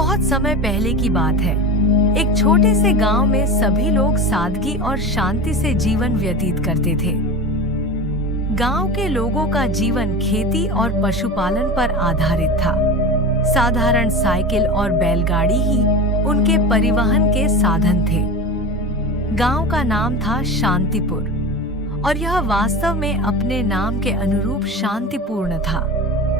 बहुत समय पहले की बात है। एक छोटे से गांव में सभी लोग सादगी और शांति से जीवन व्यतीत करते थे। गांव के लोगों का जीवन खेती और पशुपालन पर आधारित था। साधारण साइकिल और बैलगाड़ी ही उनके परिवहन के साधन थे। गांव का नाम था शांतिपुर और यह वास्तव में अपने नाम के अनुरूप शांतिपूर्ण था।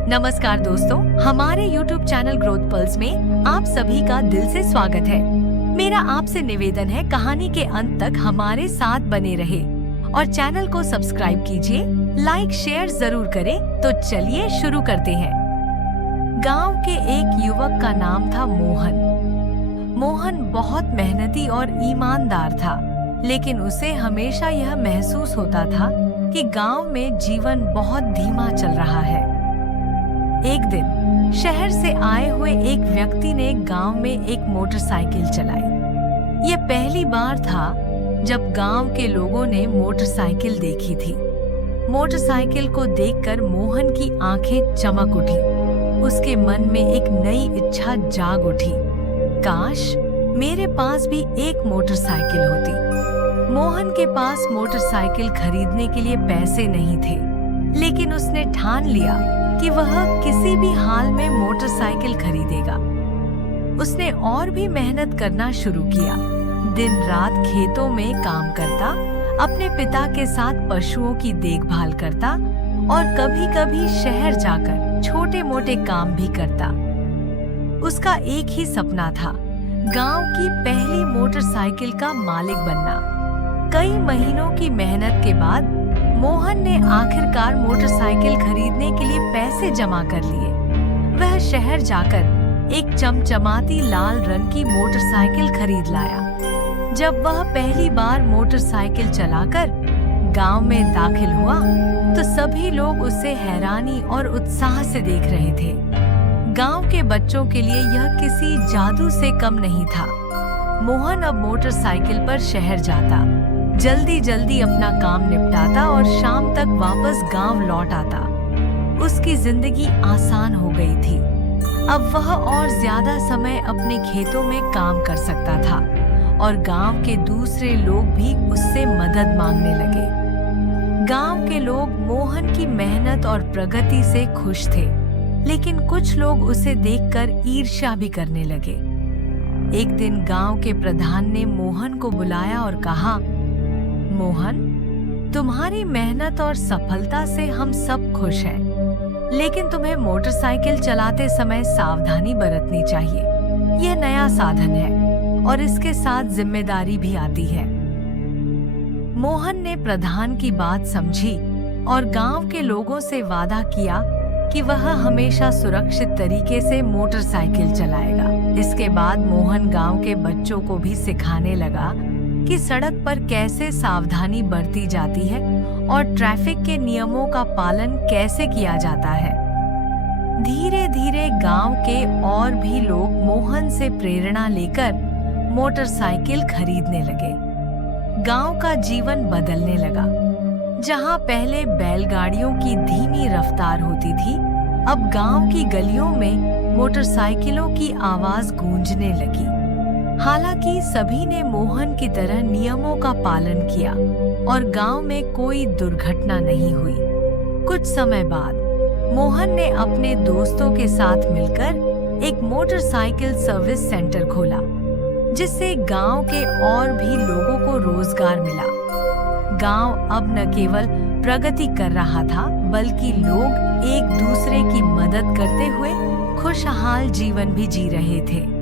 नमस्कार दोस्तों, हमारे YouTube चैनल ग्रोथ पल्स में आप सभी का दिल से स्वागत है। मेरा आपसे निवेदन है, कहानी के अंत तक हमारे साथ बने रहे और चैनल को सब्सक्राइब कीजिए, लाइक शेयर जरूर करें। तो चलिए शुरू करते हैं। गांव के एक युवक का नाम था मोहन। मोहन बहुत मेहनती और ईमानदार था, लेकिन उसे हमेशा यह महसूस होता था कि गांव में जीवन बहुत धीमा चल रहा है। एक दिन शहर से आए हुए एक व्यक्ति ने गांव में एक मोटरसाइकिल चलाई। यह पहली बार था जब गांव के लोगों ने मोटरसाइकिल देखी थी। मोटरसाइकिल को देखकर मोहन की आंखें चमक उठी। उसके मन में एक नई इच्छा जाग उठी, काश मेरे पास भी एक मोटरसाइकिल होती। मोहन के पास मोटरसाइकिल खरीदने के लिए पैसे नहीं थे, लेकिन उसने ठान लिया कि वह किसी भी हाल में मोटरसाइकिल खरीदेगा। उसने और भी मेहनत करना शुरू किया। दिन रात खेतों में काम करता, अपने पिता के साथ पशुओं की देखभाल करता और कभी-कभी शहर जाकर छोटे-मोटे काम भी करता। उसका एक ही सपना था, गांव की पहली मोटरसाइकिल का मालिक बनना। कई महीनों की मेहनत के बाद मोहन ने आखिरकार मोटरसाइकिल खरीदने के लिए पैसे जमा कर लिए। वह शहर जाकर एक चमचमाती लाल रंग की मोटरसाइकिल खरीद लाया। जब वह पहली बार मोटरसाइकिल चलाकर गांव में दाखिल हुआ, तो सभी लोग उसे हैरानी और उत्साह से देख रहे थे। गांव के बच्चों के लिए यह किसी जादू से कम नहीं था। मोहन अब मोटरसाइकिल पर शहर जाता, जल्दी अपना काम निपटाता और शाम तक वापस गांव लौट आता। उसकी जिंदगी आसान हो गई थी। अब वह और ज्यादा समय अपने खेतों में काम कर सकता था और गांव के दूसरे लोग भी उससे मदद मांगने लगे। गांव के लोग मोहन की मेहनत और प्रगति से खुश थे, लेकिन कुछ लोग उसे देखकर ईर्ष्या भी करने लगे। एक दिन गांव के प्रधान ने मोहन को बुलाया और कहा, मोहन, तुम्हारी मेहनत और सफलता से हम सब खुश हैं, लेकिन तुम्हें मोटरसाइकिल चलाते समय सावधानी बरतनी चाहिए। यह नया साधन है और इसके साथ जिम्मेदारी भी आती है। मोहन ने प्रधान की बात समझी और गांव के लोगों से वादा किया कि वह हमेशा सुरक्षित तरीके से मोटरसाइकिल चलाएगा। इसके बाद मोहन गांव के बच्चों को भी सिखाने लगा कि सड़क पर कैसे सावधानी बरती जाती है और ट्रैफिक के नियमों का पालन कैसे किया जाता है। धीरे धीरे गांव के और भी लोग मोहन से प्रेरणा लेकर मोटरसाइकिल खरीदने लगे। गांव का जीवन बदलने लगा। जहां पहले बैलगाड़ियों की धीमी रफ्तार होती थी, अब गांव की गलियों में मोटरसाइकिलों की आवाज गूंजने लगी। हालांकि सभी ने मोहन की तरह नियमों का पालन किया और गांव में कोई दुर्घटना नहीं हुई। कुछ समय बाद मोहन ने अपने दोस्तों के साथ मिलकर एक मोटरसाइकिल सर्विस सेंटर खोला, जिससे गांव के और भी लोगों को रोजगार मिला। गांव अब न केवल प्रगति कर रहा था, बल्कि लोग एक दूसरे की मदद करते हुए खुशहाल जीवन भी जी रहे थे।